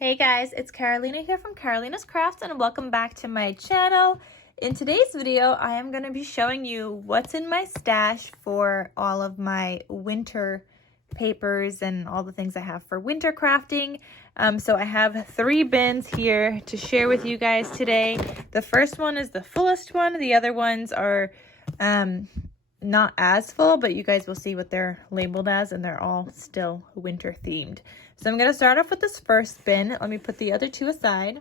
Hey guys, it's Carolina here from KarolinasKrafts and welcome back to my channel. In today's video, I am going to be showing you what's in my stash for all of my winter papers and all the things I have for winter crafting. So I have 3 bins here to share with you guys today. The first one is the fullest one. The other ones are not as full, but you guys will see what they're labeled as, and they're all still winter themed. So I'm going to start off with this first bin. Let me put the other 2 aside.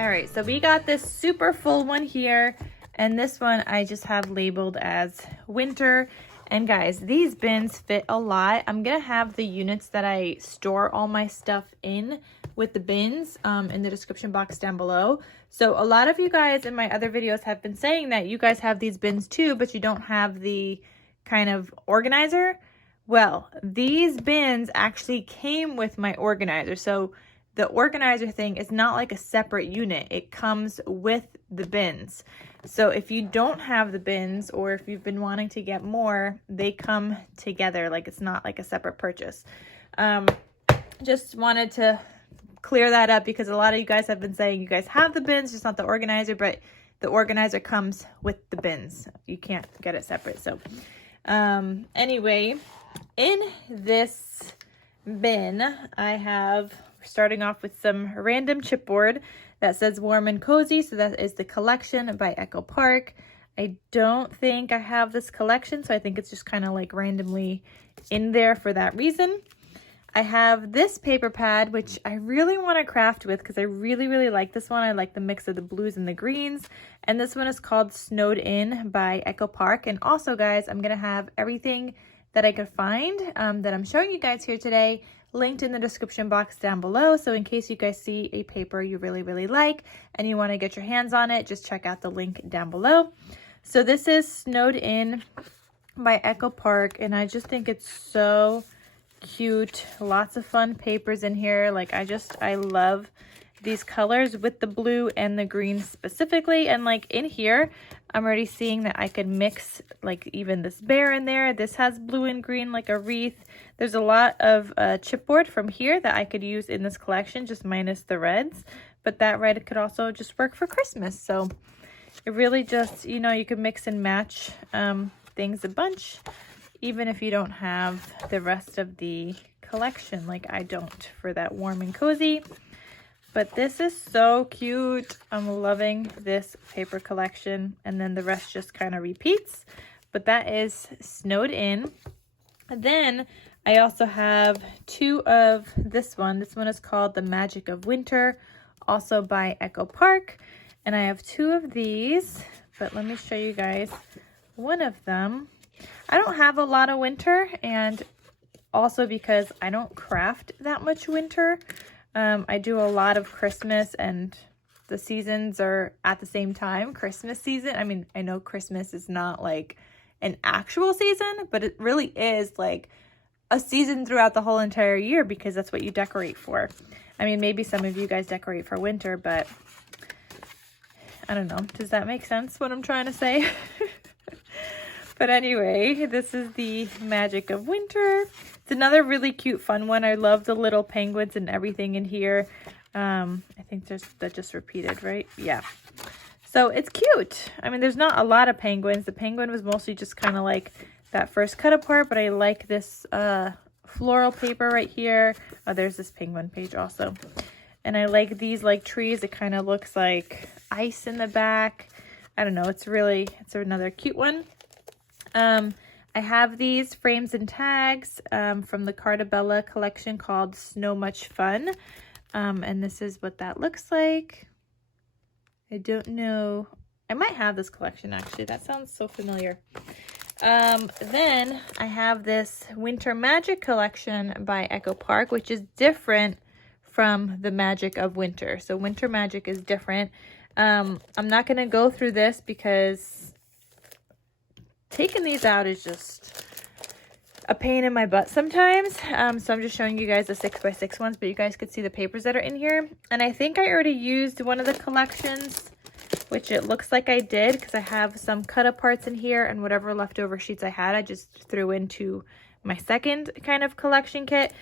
All right, so we got this super full one here, and this one I just have labeled as winter. And guys, these bins fit a lot. I'm gonna have the units that I store all my stuff in with the bins in the description box down below. So a lot of you guys in my other videos have been saying that you guys have these bins too, but you don't have the kind of organizer. Well, these bins actually came with my organizer. So the organizer thing is not like a separate unit. It comes with the bins. So if you don't have the bins, or if you've been wanting to get more, they come together. Like, it's not like a separate purchase. Just wanted to clear that up because a lot of you guys have been saying you guys have the bins, just not the organizer, but the organizer comes with the bins. You can't get it separate. So anyway, in this bin, I have, starting off with some random chipboard that says Warm and Cozy. So that is the collection by Echo Park. I don't think I have this collection, so I think it's just kind of like randomly in there for that reason. I have this paper pad, which I really want to craft with because I really like this one. I like the mix of the blues and the greens. And this one is called Snowed In by Echo Park. And also, guys, I'm going to have everything that I could find that I'm showing you guys here today linked in the description box down below. So in case you guys see a paper you really like and you want to get your hands on it, just check out the link down below. So this is Snowed In by Echo Park, and I just think it's so cute. Lots of fun papers in here. Like, I love these colors with the blue and the green specifically. And like in here, I'm already seeing that I could mix like even this bear in there. This has blue and green like a wreath. There's a lot of chipboard from here that I could use in this collection, just minus the reds. But that red could also just work for Christmas. So it really just, you know, you can mix and match things a bunch, even if you don't have the rest of the collection like I don't for that Warm and Cozy. But this is so cute. I'm loving this paper collection. And then the rest just kind of repeats. But that is Snowed In. And then I also have 2 of this one. This one is called The Magic of Winter, also by Echo Park. And I have 2 of these. But let me show you guys one of them. I don't have a lot of winter, and also because I don't craft that much winter. I do a lot of Christmas, and the seasons are at the same time. Christmas season, I mean, I know Christmas is not like an actual season, but it really is like a season throughout the whole entire year because that's what you decorate for. I mean, maybe some of you guys decorate for winter, but I don't know. Does that make sense what I'm trying to say? But anyway, this is the Magic of Winter. It's another really cute, fun one. I love the little penguins and everything in here. I think that just repeated, right? Yeah. So it's cute. I mean, there's not a lot of penguins. The penguin was mostly just kind of like that first cut apart, but I like this floral paper right here. Oh, there's this penguin page also. And I like these like trees. It kind of looks like ice in the back. I don't know. It's another cute one. I have these frames and tags from the Cartabella collection called Snow Much Fun. And this is what that looks like. I don't know. I might have this collection actually. That sounds so familiar. Then I have this Winter Magic collection by Echo Park, which is different from the Magic of Winter. So Winter Magic is different. I'm not going to go through this because taking these out is just a pain in my butt sometimes. So I'm just showing you guys the 6x6 ones, but you guys could see the papers that are in here. And I think I already used one of the collections which it looks like I did because I have some cut aparts in here, and whatever leftover sheets I had, I just threw into my second kind of collection kit.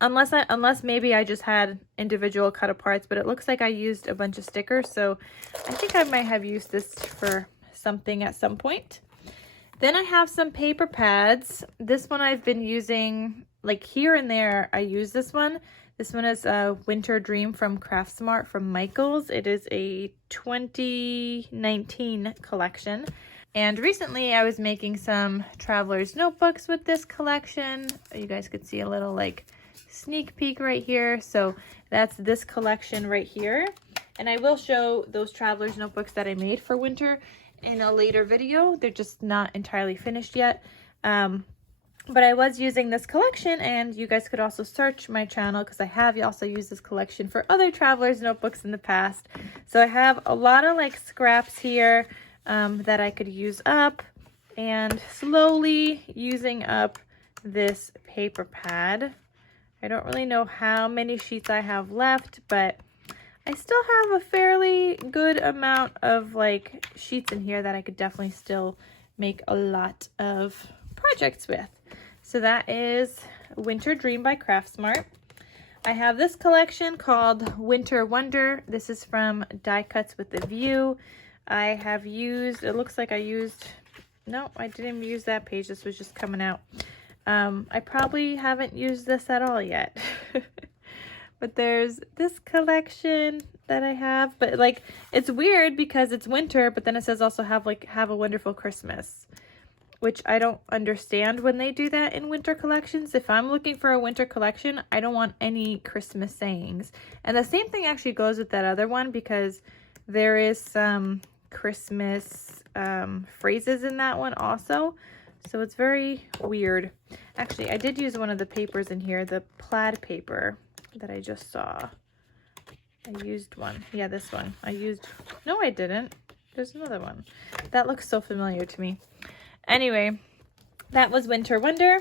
Unless maybe I just had individual cut aparts, but it looks like I used a bunch of stickers, so I think I might have used this for something at some point. Then I have some paper pads. This one I've been using like here and there. I use this one. This one is a Winter Dream from Craftsmart from Michaels. It is a 2019 collection. And recently I was making some traveler's notebooks with this collection. You guys could see a little like sneak peek right here. So that's this collection right here. And I will show those traveler's notebooks that I made for winter in a later video. They're just not entirely finished yet. But I was using this collection, and you guys could also search my channel because I have also used this collection for other traveler's notebooks in the past. So I have a lot of like scraps here that I could use up, and slowly using up this paper pad. I don't really know how many sheets I have left, but I still have a fairly good amount of like sheets in here that I could definitely still make a lot of projects with. So that is Winter Dream by Craftsmart. I have this collection called Winter Wonder. This is from Die Cuts with a View. I have used, it looks like I used, no, I didn't use that page. This was just coming out. I probably haven't used this at all yet. But there's this collection that I have. But like, it's weird because it's winter, but then it says also have a wonderful Christmas, which I don't understand when they do that in winter collections. If I'm looking for a winter collection, I don't want any Christmas sayings. And the same thing actually goes with that other one, because there is some Christmas phrases in that one also. So it's very weird. Actually, I did use one of the papers in here, the plaid paper that I just saw. I used one. Yeah, this one. No, I didn't. There's another one. That looks so familiar to me. Anyway, that was Winter Wonder.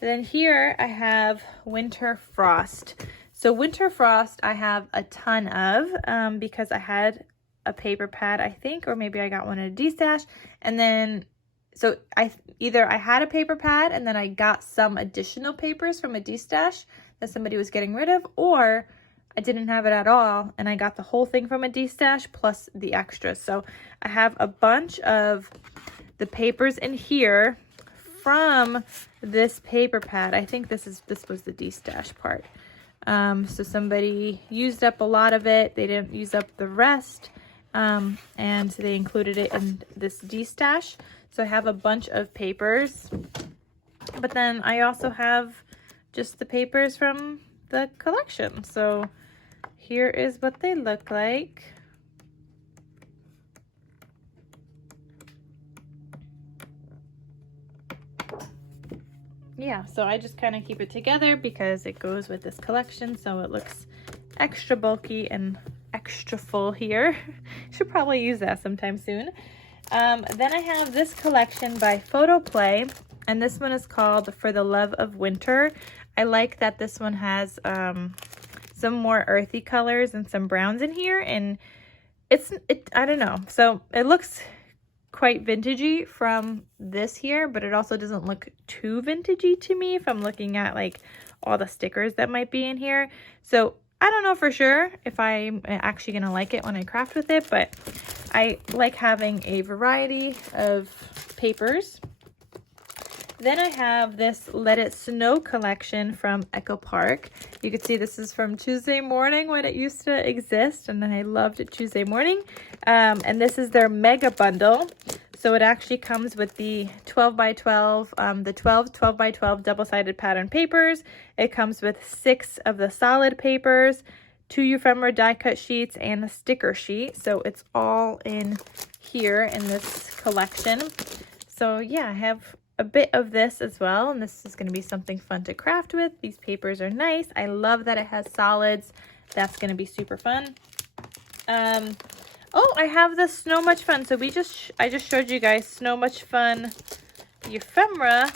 Then here I have Winter Frost. So Winter Frost I have a ton of because I had a paper pad, I think, or maybe I got one at a D-stash. And then, so I had a paper pad and then I got some additional papers from a D-stash that somebody was getting rid of, or I didn't have it at all and I got the whole thing from a D-stash plus the extras. So I have a bunch of the papers in here from this paper pad. I think this was the D-stash part. So somebody used up a lot of it. They didn't use up the rest, and they included it in this D-stash. So I have a bunch of papers, but then I also have just the papers from the collection. So here is what they look like. Yeah, so I just kind of keep it together because it goes with this collection, so it looks extra bulky and extra full here. Should probably use that sometime soon. Then I have this collection by Photoplay, and this one is called For the Love of Winter. I like that this one has some more earthy colors and some browns in here, and I don't know. So it looks quite vintagey from this here, but it also doesn't look too vintagey to me if I'm looking at like all the stickers that might be in here. So I don't know for sure if I'm actually gonna like it when I craft with it, but I like having a variety of papers. Then I have this Let It Snow collection from Echo Park. You can see this is from Tuesday Morning when it used to exist, and then I loved it Tuesday Morning. And this is their mega bundle. So it actually comes with the 12 by 12, the 12 by 12 double-sided pattern papers. It comes with 6 of the solid papers, 2 ephemera die cut sheets, and a sticker sheet. So it's all in here in this collection. So yeah, I have a bit of this as well, and this is going to be something fun to craft with. These papers are nice. I love that it has solids. That's going to be super fun. Oh, I have the Snow Much Fun. So I just showed you guys Snow Much Fun ephemera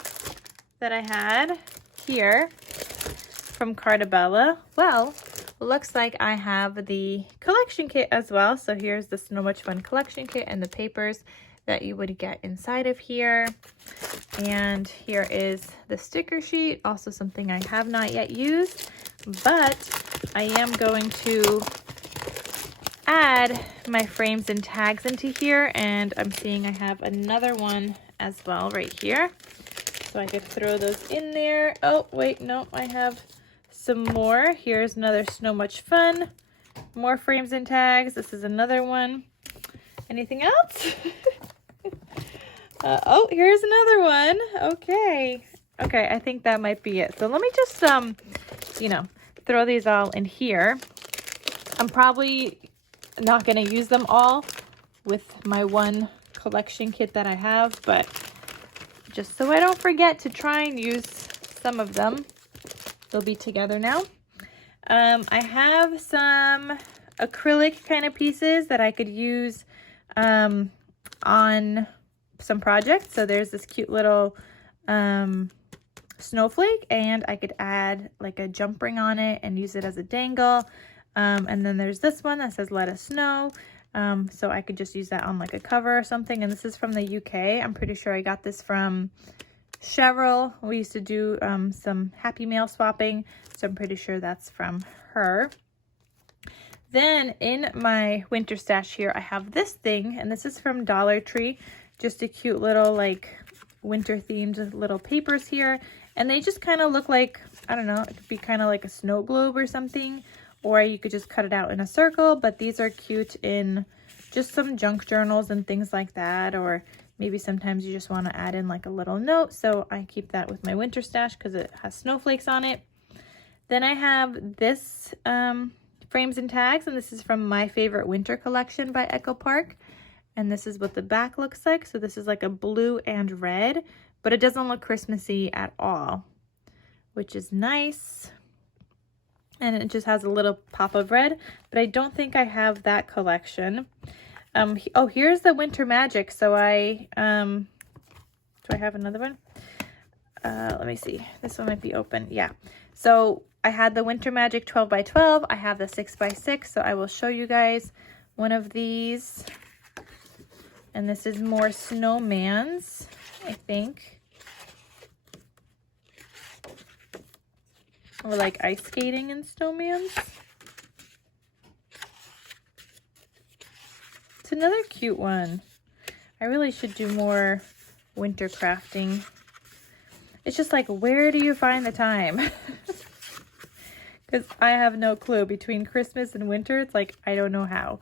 that I had here from Cartabella. Well, looks like I have the collection kit as well. So here's the So Much Fun collection kit and the papers that you would get inside of here. And here is the sticker sheet, also something I have not yet used, but I am going to add my frames and tags into here, and I'm seeing I have another one as well right here. So I could throw those in there. Oh, wait, no, I have some more. Here's another So Much Fun. More frames and tags. This is another one. Anything else? Oh, here's another one. Okay. Okay, I think that might be it. So let me just, you know, throw these all in here. I'm probably not going to use them all with my one collection kit that I have, but just so I don't forget to try and use some of them. They'll be together now. I have some acrylic kind of pieces that I could use on some projects. So there's this cute little snowflake, and I could add like a jump ring on it and use it as a dangle. And then there's this one that says "Let Us Know." So I could just use that on like a cover or something. And this is from the UK. I'm pretty sure I got this from Cheryl. We used to do some Happy Mail swapping, so I'm pretty sure that's from her. Then in my winter stash here, I have this thing, and this is from Dollar Tree. Just a cute little like winter themed little papers here, and they just kind of look like, I don't know, it could be kind of like a snow globe or something, or you could just cut it out in a circle. But these are cute in just some junk journals and things like that, or maybe sometimes you just want to add in like a little note. So I keep that with my winter stash because it has snowflakes on it. Then I have this frames and tags, and this is from My Favorite Winter collection by Echo Park. And this is what the back looks like. So this is like a blue and red, but it doesn't look Christmassy at all, which is nice. And it just has a little pop of red, but I don't think I have that collection. Oh, here's the Winter Magic. So do I have another one? Let me see. This one might be open. Yeah. So I had the Winter Magic 12 by 12. I have the 6 by 6. So I will show you guys one of these. And this is more snowmans, I think. Or like ice skating and snowmans. It's another cute one. I really should do more winter crafting. It's just like, where do you find the time? Because I have no clue. Between Christmas and winter, it's like, I don't know how.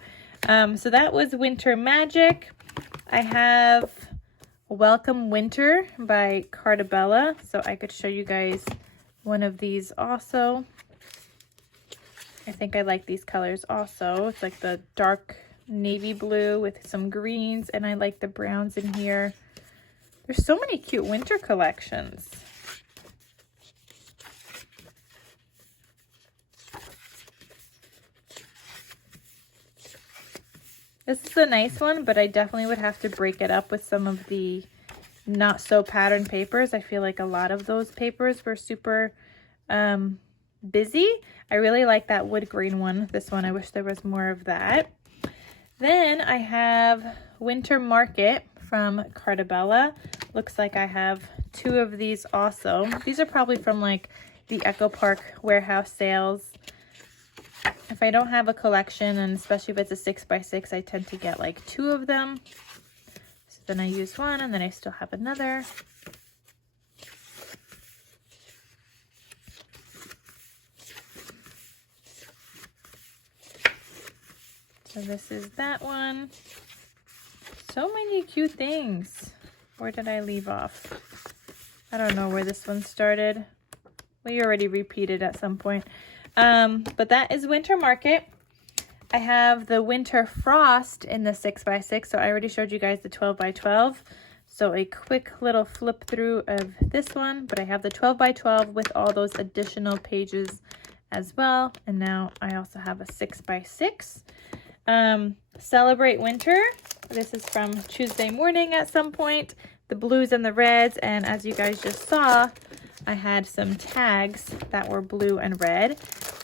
So that was Winter Magic. I have Welcome Winter by Cartabella. So I could show you guys one of these also. I think I like these colors also. It's like the dark navy blue with some greens, and I like the browns in here. There's so many cute winter collections. This is a nice one, but I definitely would have to break it up with some of the not so patterned papers. I feel like a lot of those papers were super busy. I really like that wood green one. This one, I wish there was more of that. Then I have Winter Market from Cartabella. Looks like I have two of these also. These are probably from like the Echo Park warehouse sales. If I don't have a collection, and especially if it's a 6 by 6, I tend to get like two of them. So then I use one, and then I still have another. So this is that one. So many cute things. Where did I leave off? I don't know where this one started. We already repeated at some point. But that is Winter Market. I have the Winter Frost in the 6 by 6. So I already showed you guys the 12 by 12. So a quick little flip through of this one. But I have the 12 by 12 with all those additional pages as well. And now I also have a 6 by 6. Celebrate Winter. This is from Tuesday morning at some point. The blues and the reds. And as you guys just saw, I had some tags that were blue and red.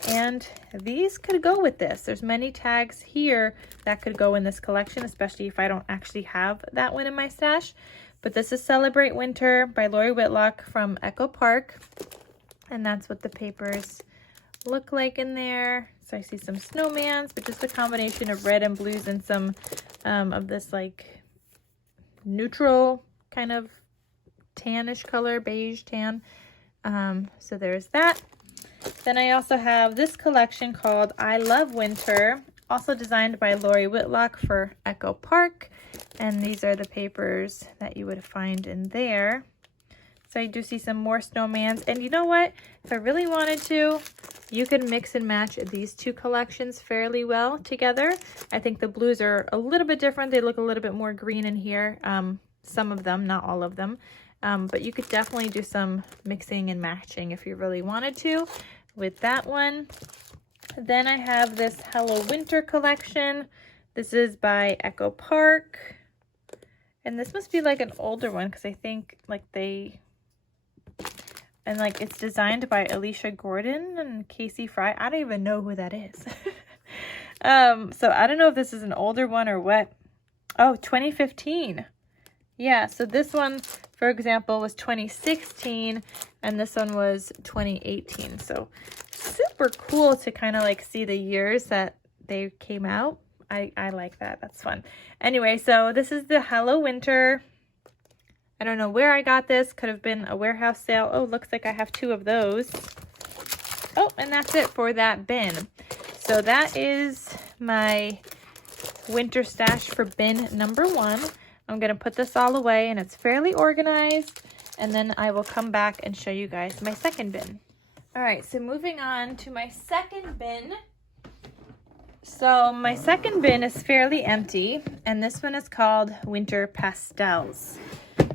And these could go with this. There's many tags here that could go in this collection, especially if I don't actually have that one in my stash. But this is Celebrate Winter by Lori Whitlock from Echo Park. And that's what the papers look like in there. So I see some snowmans, but just a combination of red and blues and some of this like neutral kind of tannish color, beige tan. So there's that. Then I also have this collection called I Love Winter, also designed by Lori Whitlock for Echo Park. And these are the papers that you would find in there. So I do see some more snowmans. And you know what? If I really wanted to, you could mix and match these two collections fairly well together. I think the blues are a little bit different. They look a little bit more green in here. Some of them, not all of them. But you could definitely do some mixing and matching if you really wanted to with that one. Then I have this Hello Winter collection. This is by Echo Park. And this must be like an older one because I think like it's designed by Alicia Gordon and Casey Fry. I don't even know who that is. So I don't know if this is an older one or what. Oh, 2015. Yeah, so this one, for example, was 2016 and this one was 2018. So super cool to kind of like see the years that they came out. I like that. That's fun. Anyway, so this is the Hello Winter. I don't know where I got this. Could have been a warehouse sale. Oh, looks like I have two of those. Oh, and that's it for that bin. So that is my winter stash for bin number 1. I'm going to put this all away and it's fairly organized. And then I will come back and show you guys my second bin. All right, so moving on to my second bin. So my second bin is fairly empty, and this one is called Winter Pastels.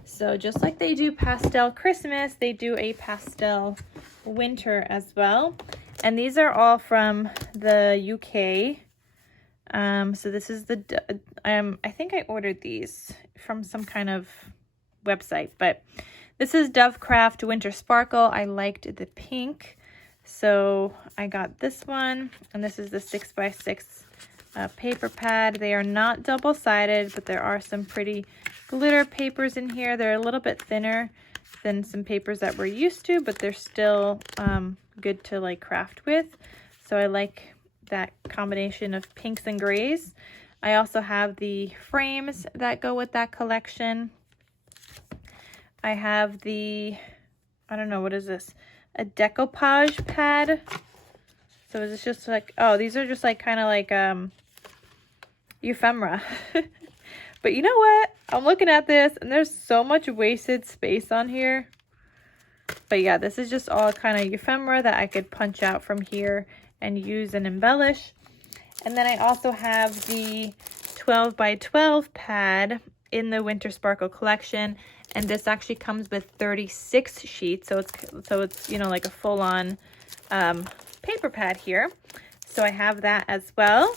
So just like they do pastel Christmas, they do a pastel winter as well. And these are all from the UK. So this is the, I think I ordered these from some kind of website, but this is Dovecraft Winter Sparkle. I liked the pink, so I got this one, and this is the 6x6 paper pad. They are not double-sided, but there are some pretty glitter papers in here. They're a little bit thinner than some papers that we're used to, but they're still good to like craft with. So I like that combination of pinks and grays. I also have the frames that go with that collection. I have the, I don't know, what is this? A decoupage pad. So is this just like, oh, these are just like kind of like ephemera. But you know what? I'm looking at this and there's so much wasted space on here. But yeah, this is just all kind of ephemera that I could punch out from here and use and embellish. And then I also have the 12x12 pad in the Winter Sparkle collection, and this actually comes with 36 sheets, so it's you know, like a full-on paper pad here. So I have that as well.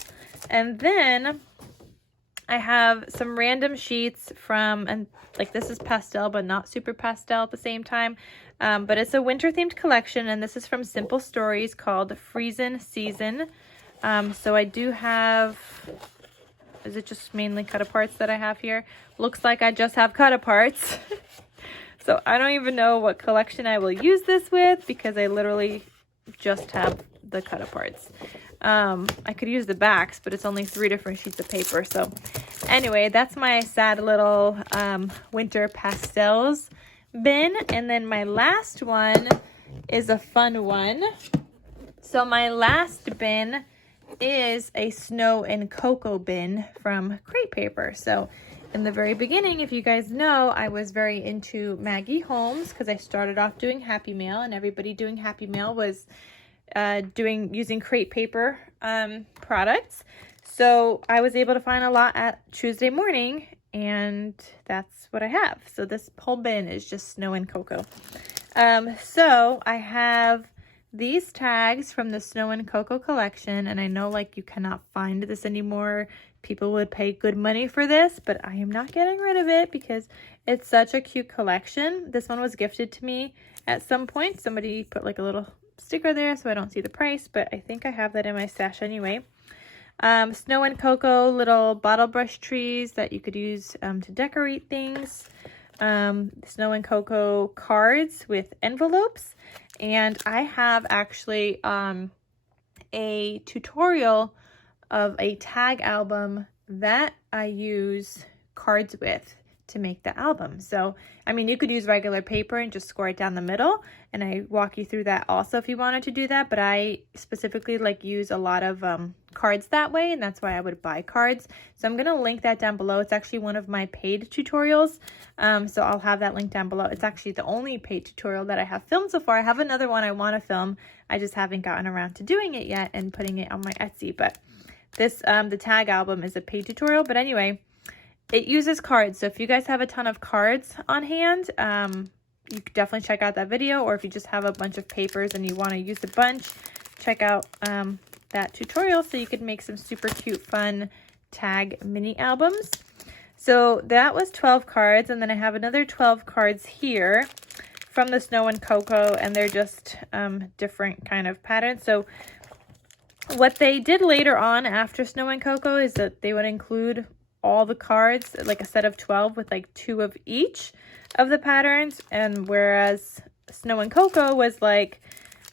And then I have some random sheets from, and like this is pastel but not super pastel at the same time, but it's a winter themed collection, and this is from Simple Stories called Freezin Season. So I do have, is it just mainly cut-aparts that I have here? Looks like I just have cut-aparts. So I don't even know what collection I will use this with because I literally just have the cut-aparts. I could use the backs, but it's only 3 different sheets of paper. So anyway, that's my sad little winter pastels bin. And then my last one is a fun one. So my last bin is a snow and cocoa bin from Crate Paper. So in the very beginning, if you guys know, I was very into Maggie Holmes because I started off doing Happy Mail, and everybody doing Happy Mail was using Crate Paper products. So I was able to find a lot at Tuesday Morning, and that's what I have. So this whole bin is just snow and cocoa. So I have these tags from the Snow and Cocoa collection, and I know like you cannot find this anymore. People would pay good money for this, but I am not getting rid of it because it's such a cute collection. This one was gifted to me at some point. Somebody put like a little sticker there, so I don't see the price, but I think I have that in my stash anyway. Snow and Cocoa little bottle brush trees that you could use to decorate things. Snow and Cocoa cards with envelopes. And I have actually a tutorial of a tag album that I use cards with to make the album. So, I mean, you could use regular paper and just score it down the middle, and I walk you through that also if you wanted to do that, but I specifically like use a lot of cards that way, and that's why I would buy cards. So I'm going to link that down below. It's actually one of my paid tutorials, so I'll have that link down below. It's actually the only paid tutorial that I have filmed so far. I have another one I want to film. I just haven't gotten around to doing it yet and putting it on my Etsy, but this, the tag album is a paid tutorial. But anyway, it uses cards. So if you guys have a ton of cards on hand, you could definitely check out that video. Or if you just have a bunch of papers and you want to use a bunch, check out that tutorial so you could make some super cute, fun tag mini albums. So that was 12 cards. And then I have another 12 cards here from the Snow and Cocoa, and they're just different kind of patterns. So what they did later on after Snow and Cocoa is that they would include all the cards, like a set of 12 with like 2 of each of the patterns, and whereas Snow and Cocoa was like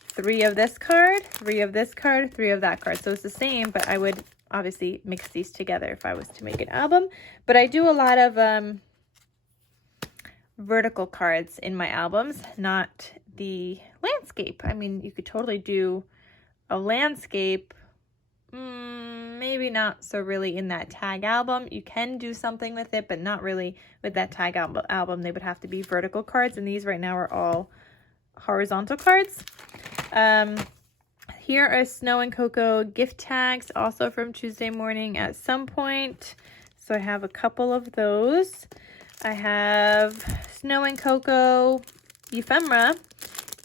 3 of this card, 3 of this card, 3 of that card. So it's the same, but I would obviously mix these together if I was to make an album. But I do a lot of vertical cards in my albums, not the landscape. I mean, you could totally do a landscape, maybe not so really in that tag album. You can do something with it, but not really with that tag album. They would have to be vertical cards, and these right now are all horizontal cards. Here are Snow and Cocoa gift tags, also from Tuesday morning at some point. So I have a couple of those. I have Snow and Cocoa ephemera,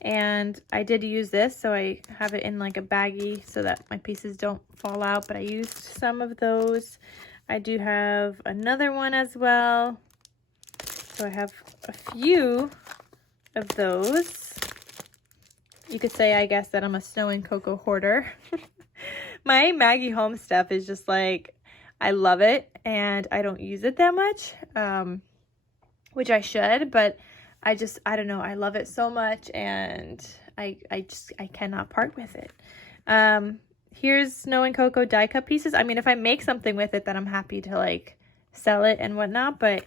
and I did use this, so I have it in like a baggie so that my pieces don't fall out, but I used some of those. I do have another one as well. So I have a few of those. You could say, I guess, that I'm a Snow and Cocoa hoarder. My Maggie Home stuff is just like, I love it, and I don't use it that much, which I should, but I don't know, I love it so much, and I cannot part with it. Here's Snow and Cocoa die cut pieces. I mean, if I make something with it, then I'm happy to like sell it and whatnot, but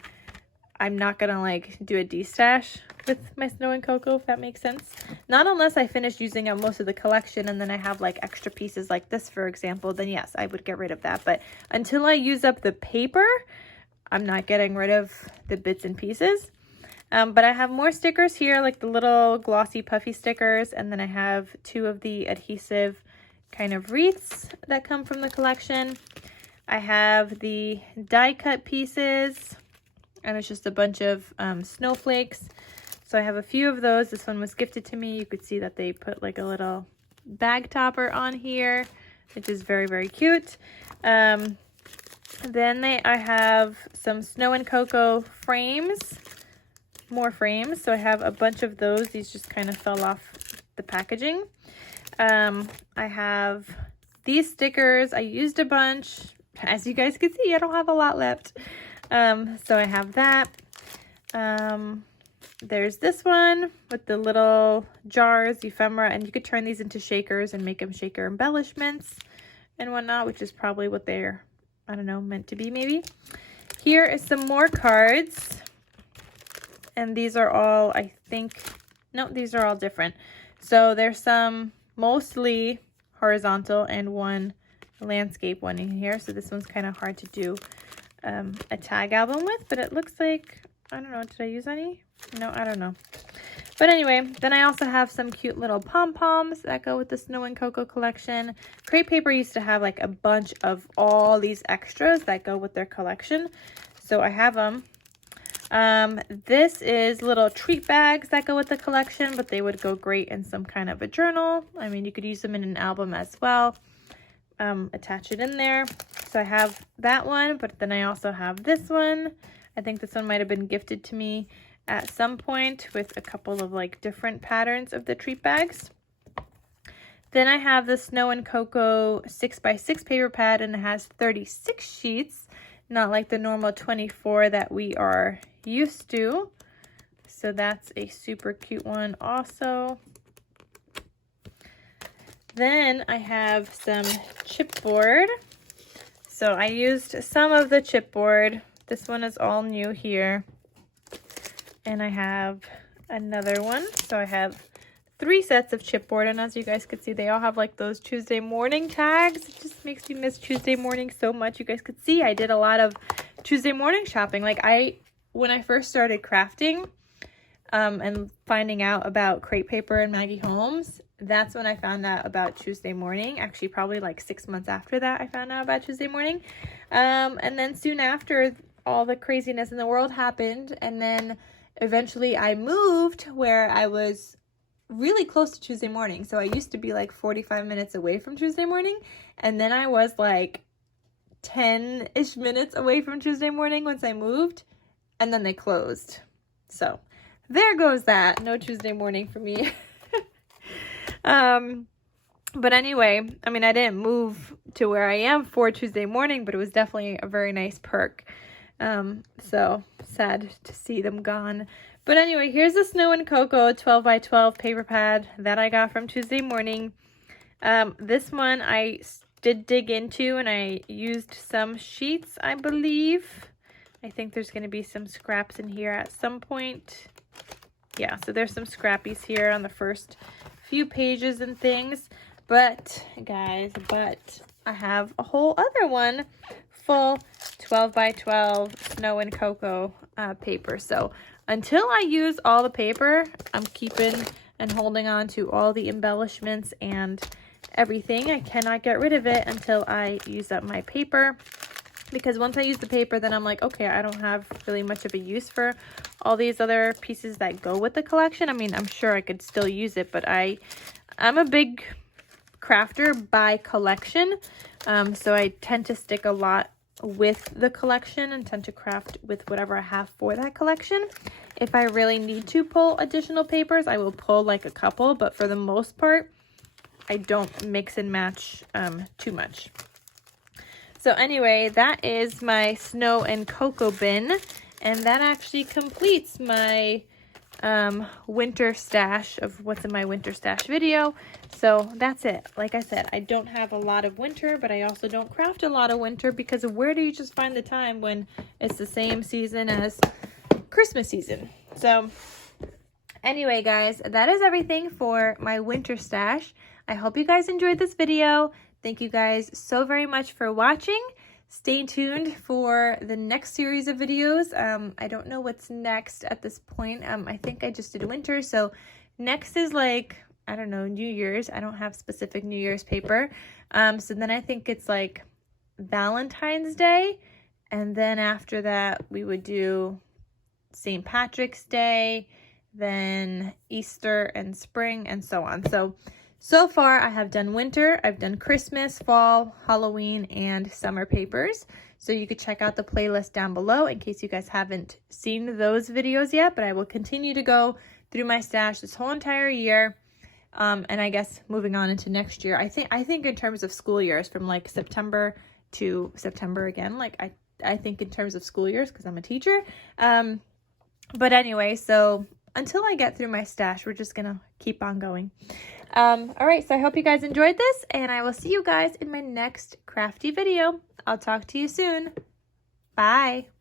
I'm not gonna like do a de-stash with my Snow and Cocoa, if that makes sense. Not unless I finish using up most of the collection and then I have like extra pieces like this, for example, then yes, I would get rid of that. But until I use up the paper, I'm not getting rid of the bits and pieces. But I have more stickers here, like the little glossy puffy stickers, and then I have 2 of the adhesive kind of wreaths that come from the collection. I have the die cut pieces, and it's just a bunch of snowflakes. So I have a few of those. This one was gifted to me. You could see that they put like a little bag topper on here, which is very, very cute. Then I have some Snow and Cocoa frames, more frames. So I have a bunch of those. These just kind of fell off the packaging. I have these stickers. I used a bunch. As you guys can see, I don't have a lot left. So I have that. There's this one with the little jars, ephemera, and you could turn these into shakers and make them shaker embellishments and whatnot, which is probably what they're, I don't know, meant to be maybe. Here is some more cards, and these are all, I think, no, these are all different. So there's some mostly horizontal and one landscape one in here. So this one's kind of hard to do a tag album with, but it looks like, I don't know, did I use any? No, I don't know. But anyway, then I also have some cute little pom-poms that go with the Snow and Cocoa collection. Crepe Paper used to have like a bunch of all these extras that go with their collection. So I have them. This is little treat bags that go with the collection, but they would go great in some kind of a journal. I mean, you could use them in an album as well. Attach it in there. So I have that one, but then I also have this one. I think this one might have been gifted to me at some point with a couple of like different patterns of the treat bags. Then I have the Snow and Cocoa 6x6 paper pad, and it has 36 sheets, not like the normal 24 that we are used to. So that's a super cute one also. Then I have some chipboard. So I used some of the chipboard. This one is all new here. And I have another one. So I have 3 sets of chipboard, and as you guys could see, they all have like those Tuesday morning tags. It just makes me miss Tuesday morning so much. You guys could see I did a lot of Tuesday morning shopping. Like when I first started crafting and finding out about crepe paper and Maggie Holmes, that's when I found out about Tuesday morning. Actually, probably like 6 months after that, I found out about Tuesday morning. And then soon after, all the craziness in the world happened, and then eventually I moved where I was really close to Tuesday morning. So I used to be like 45 minutes away from Tuesday morning, and then I was like 10-ish minutes away from Tuesday morning once I moved, and then they closed. So there goes that. No Tuesday morning for me. But anyway, I mean, I didn't move to where I am for Tuesday morning, but it was definitely a very nice perk. So sad to see them gone. But anyway, here's the Snow and Cocoa 12x12 paper pad that I got from Tuesday morning. This one I did dig into, and I used some sheets, I believe. I think there's going to be some scraps in here at some point. Yeah, so there's some scrappies here on the first few pages and things. But, guys, I have a whole other one full 12x12 Snow and Cocoa paper. So until I use all the paper, I'm keeping and holding on to all the embellishments and everything. I cannot get rid of it until I use up my paper, because once I use the paper, then I'm like, okay, I don't have really much of a use for all these other pieces that go with the collection. I mean, I'm sure I could still use it, but I'm a big crafter by collection, so I tend to stick a lot with the collection and tend to craft with whatever I have for that collection. If I really need to pull additional papers, I will pull like a couple, but for the most part, I don't mix and match too much. So anyway, that is my Snow and Cocoa bin, and that actually completes my winter stash of what's in my winter stash video. So that's it. Like I said, I don't have a lot of winter, but I also don't craft a lot of winter, because where do you just find the time when it's the same season as Christmas season? So anyway, guys, that is everything for my winter stash. I hope you guys enjoyed this video. Thank you guys so very much for watching. Stay tuned for the next series of videos. I don't know what's next at this point. I think I just did winter, so next is like, I don't know, New Year's. I don't have specific New Year's paper. So then I think it's like Valentine's Day, and then after that we would do St. Patrick's Day, then Easter and spring, and so on. So far, I have done winter, I've done Christmas, fall, Halloween, and summer papers. So you could check out the playlist down below in case you guys haven't seen those videos yet. But I will continue to go through my stash this whole entire year. And I guess moving on into next year, I think in terms of school years, from like September to September again, like I think in terms of school years, because I'm a teacher. But anyway, so until I get through my stash, we're just gonna keep on going. All right, so I hope you guys enjoyed this, and I will see you guys in my next crafty video. I'll talk to you soon. Bye.